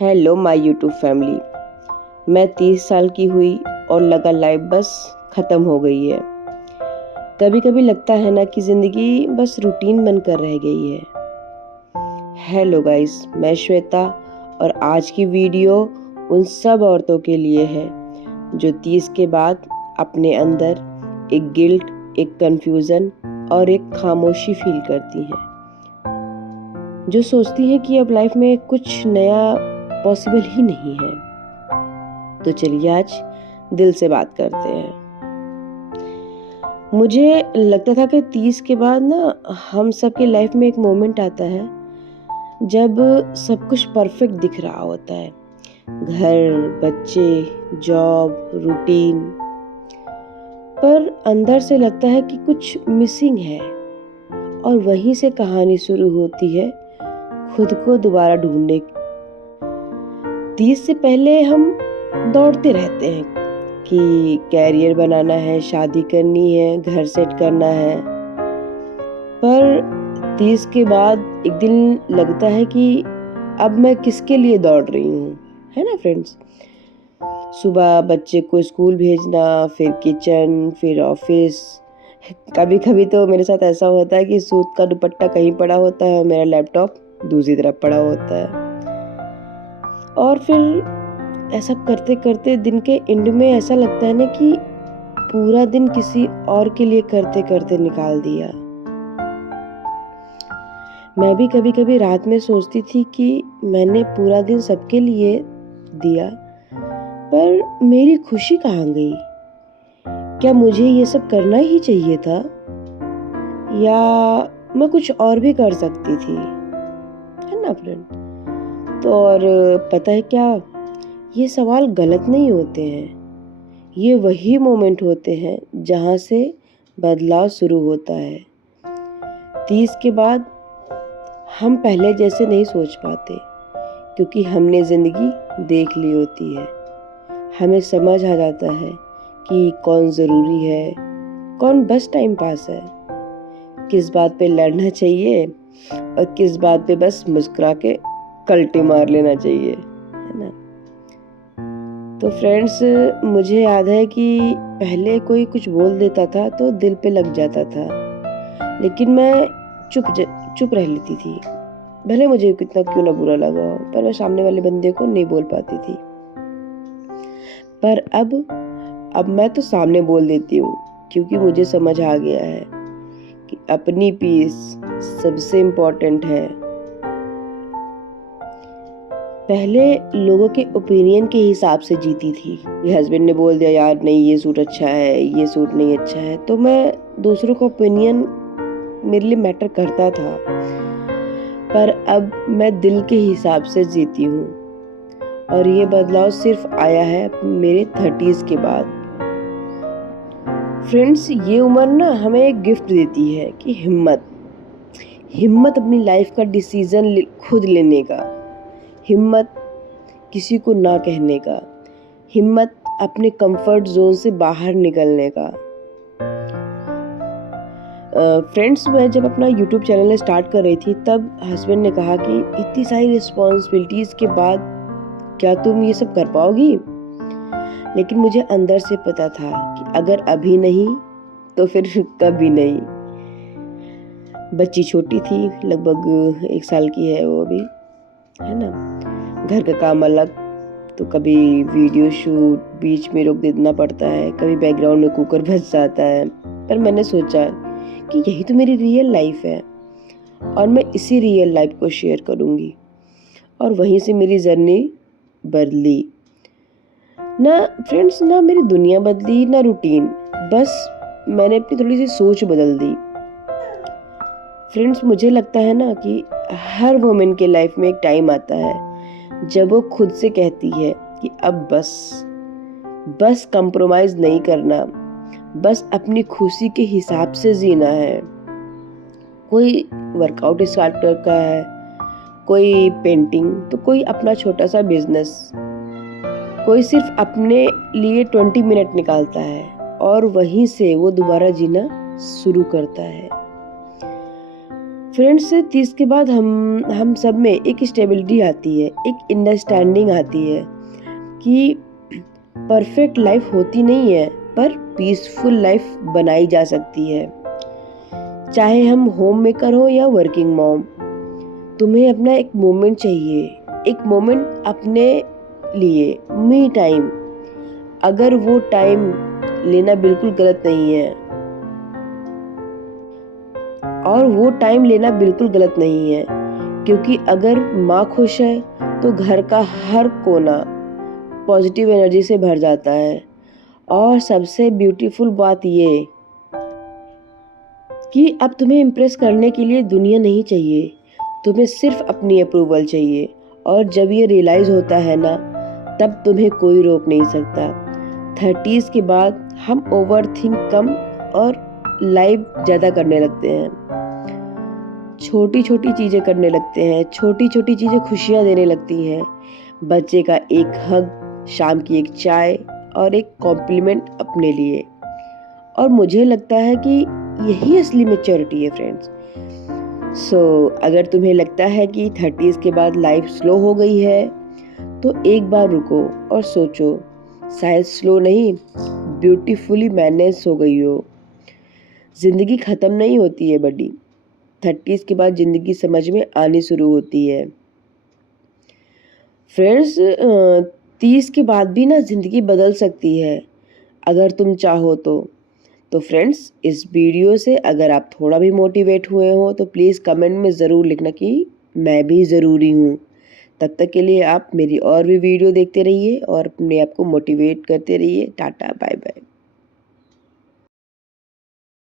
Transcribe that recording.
Hello my YouTube family. मैं 30 साल की हुई और लगा लाइफ बस ख़त्म हो गई है। कभी कभी लगता है ना कि ज़िंदगी बस रूटीन बनकर रह गई है। हेलो गाइस, मैं श्वेता और आज की वीडियो उन सब औरतों के लिए है जो 30 के बाद अपने अंदर एक गिल्ट, एक कन्फ्यूज़न और एक खामोशी फील करती हैं, जो सोचती हैं कि अब लाइफ में कुछ नया पॉसिबल ही नहीं है। तो चलिए आज दिल से बात करते हैं। मुझे लगता था कि 30 के बाद ना हम सबके लाइफ में एक मोमेंट आता है जब सब कुछ परफेक्ट दिख रहा होता है, घर, बच्चे, जॉब, रूटीन, पर अंदर से लगता है कि कुछ मिसिंग है और वहीं से कहानी शुरू होती है खुद को दोबारा ढूंढने। 30 से पहले हम दौड़ते रहते हैं कि कैरियर बनाना है, शादी करनी है, घर सेट करना है, पर 30 के बाद एक दिन लगता है कि अब मैं किसके लिए दौड़ रही हूँ, है ना फ्रेंड्स। सुबह बच्चे को स्कूल भेजना, फिर किचन, फिर ऑफिस। कभी कभी तो मेरे साथ ऐसा होता है कि सूट का दुपट्टा कहीं पड़ा होता है और मेरा लैपटॉप दूसरी तरफ पड़ा होता है, और फिर ऐसा करते करते दिन के एंड में ऐसा लगता है ना कि पूरा दिन किसी और के लिए करते करते निकाल दिया। मैं भी कभी कभी रात में सोचती थी कि मैंने पूरा दिन सबके लिए दिया, पर मेरी खुशी कहाँ गई? क्या मुझे ये सब करना ही चाहिए था, या मैं कुछ और भी कर सकती थी, है ना फ्रेंड। तो और पता है क्या, ये सवाल गलत नहीं होते हैं, ये वही मोमेंट होते हैं जहाँ से बदलाव शुरू होता है। 30 के बाद हम पहले जैसे नहीं सोच पाते, क्योंकि हमने ज़िंदगी देख ली होती है। हमें समझ आ जाता है कि कौन ज़रूरी है, कौन बस टाइम पास है, किस बात पे लड़ना चाहिए और किस बात पे बस मुस्कुरा के कल्टी मार लेना चाहिए, है ना। तो फ्रेंड्स, मुझे याद है कि पहले कोई कुछ बोल देता था तो दिल पे लग जाता था, लेकिन मैं चुप रह लेती थी, भले मुझे कितना क्यों ना बुरा लगा हो, पर मैं सामने वाले बंदे को नहीं बोल पाती थी। पर अब मैं तो सामने बोल देती हूँ, क्योंकि मुझे समझ आ गया है कि अपनी पीस सबसे इम्पोर्टेंट है। पहले लोगों के ओपिनियन के हिसाब से जीती थी। ये हस्बैंड ने बोल दिया यार नहीं ये सूट अच्छा है, ये सूट नहीं अच्छा है, तो मैं दूसरों का ओपिनियन मेरे लिए मैटर करता था। पर अब मैं दिल के हिसाब से जीती हूँ, और ये बदलाव सिर्फ आया है मेरे 30s के बाद। फ्रेंड्स, ये उम्र ना हमें एक गिफ्ट देती है कि हिम्मत अपनी लाइफ का डिसीजन खुद लेने का, हिम्मत किसी को ना कहने का, हिम्मत अपने कंफर्ट जोन से बाहर निकलने का। फ्रेंड्स, मैं जब अपना यूट्यूब चैनल स्टार्ट कर रही थी तब हस्बैंड ने कहा कि इतनी सारी रिस्पॉन्सिबिलिटीज़ के बाद क्या तुम ये सब कर पाओगी। लेकिन मुझे अंदर से पता था कि अगर अभी नहीं तो फिर कभी नहीं। बच्ची छोटी थी, लगभग 1 साल की है वो अभी, है ना। घर का काम अलग, तो कभी वीडियो शूट बीच में रोक देना पड़ता है, कभी बैकग्राउंड में कुकर बज जाता है। पर मैंने सोचा कि यही तो मेरी रियल लाइफ है और मैं इसी रियल लाइफ को शेयर करूँगी, और वहीं से मेरी जर्नी बदली ना फ्रेंड्स। ना मेरी दुनिया बदली ना रूटीन, बस मैंने अपनी थोड़ी सी सोच बदल दी। फ्रेंड्स, मुझे लगता है ना कि हर वुमेन के लाइफ में एक टाइम आता है जब वो खुद से कहती है कि अब बस कंप्रोमाइज नहीं करना, बस अपनी खुशी के हिसाब से जीना है। कोई वर्कआउट स्टार्ट करता है, कोई पेंटिंग, तो कोई अपना छोटा सा बिजनेस, कोई सिर्फ अपने लिए 20 मिनट निकालता है और वहीं से वो दोबारा जीना शुरू करता है। फ्रेंड्स 30 के बाद हम सब में एक स्टेबिलिटी आती है, एक अंडरस्टैंडिंग आती है कि परफेक्ट लाइफ होती नहीं है पर पीसफुल लाइफ बनाई जा सकती है। चाहे हम होम मेकर हो या वर्किंग मॉम, तुम्हें अपना एक मोमेंट चाहिए, एक मोमेंट अपने लिए, मी टाइम। अगर वो टाइम लेना बिल्कुल गलत नहीं है, और वो टाइम लेना बिल्कुल गलत नहीं है, क्योंकि अगर माँ खुश है तो घर का हर कोना पॉजिटिव एनर्जी से भर जाता है। और सबसे ब्यूटीफुल बात ये कि अब तुम्हें इम्प्रेस करने के लिए दुनिया नहीं चाहिए, तुम्हें सिर्फ अपनी अप्रूवल चाहिए। और जब ये रियलाइज होता है ना, तब तुम्हें कोई रोक नहीं सकता। 30s के बाद हम ओवर थिंक कम और लाइव ज़्यादा करने लगते हैं, छोटी छोटी चीज़ें करने लगते हैं, छोटी छोटी चीज़ें खुशियाँ देने लगती हैं। बच्चे का एक हग, शाम की एक चाय और एक कॉम्प्लीमेंट अपने लिए। और मुझे लगता है कि यही असली मैच्योरिटी है फ्रेंड्स। अगर तुम्हें लगता है कि 30s के बाद लाइफ स्लो हो गई है, तो एक बार रुको और सोचो, शायद स्लो नहीं, ब्यूटीफुली मैनेज हो गई हो। जिंदगी ख़त्म नहीं होती है बड़ी, 30s के बाद ज़िंदगी समझ में आनी शुरू होती है। फ्रेंड्स 30 के बाद भी ना ज़िंदगी बदल सकती है अगर तुम चाहो तो फ्रेंड्स, इस वीडियो से अगर आप थोड़ा भी मोटिवेट हुए हो तो प्लीज़ कमेंट में ज़रूर लिखना कि मैं भी ज़रूरी हूँ। तब तक के लिए आप मेरी और भी वीडियो देखते रहिए और अपने आप को मोटिवेट करते रहिए। Tata, bye bye.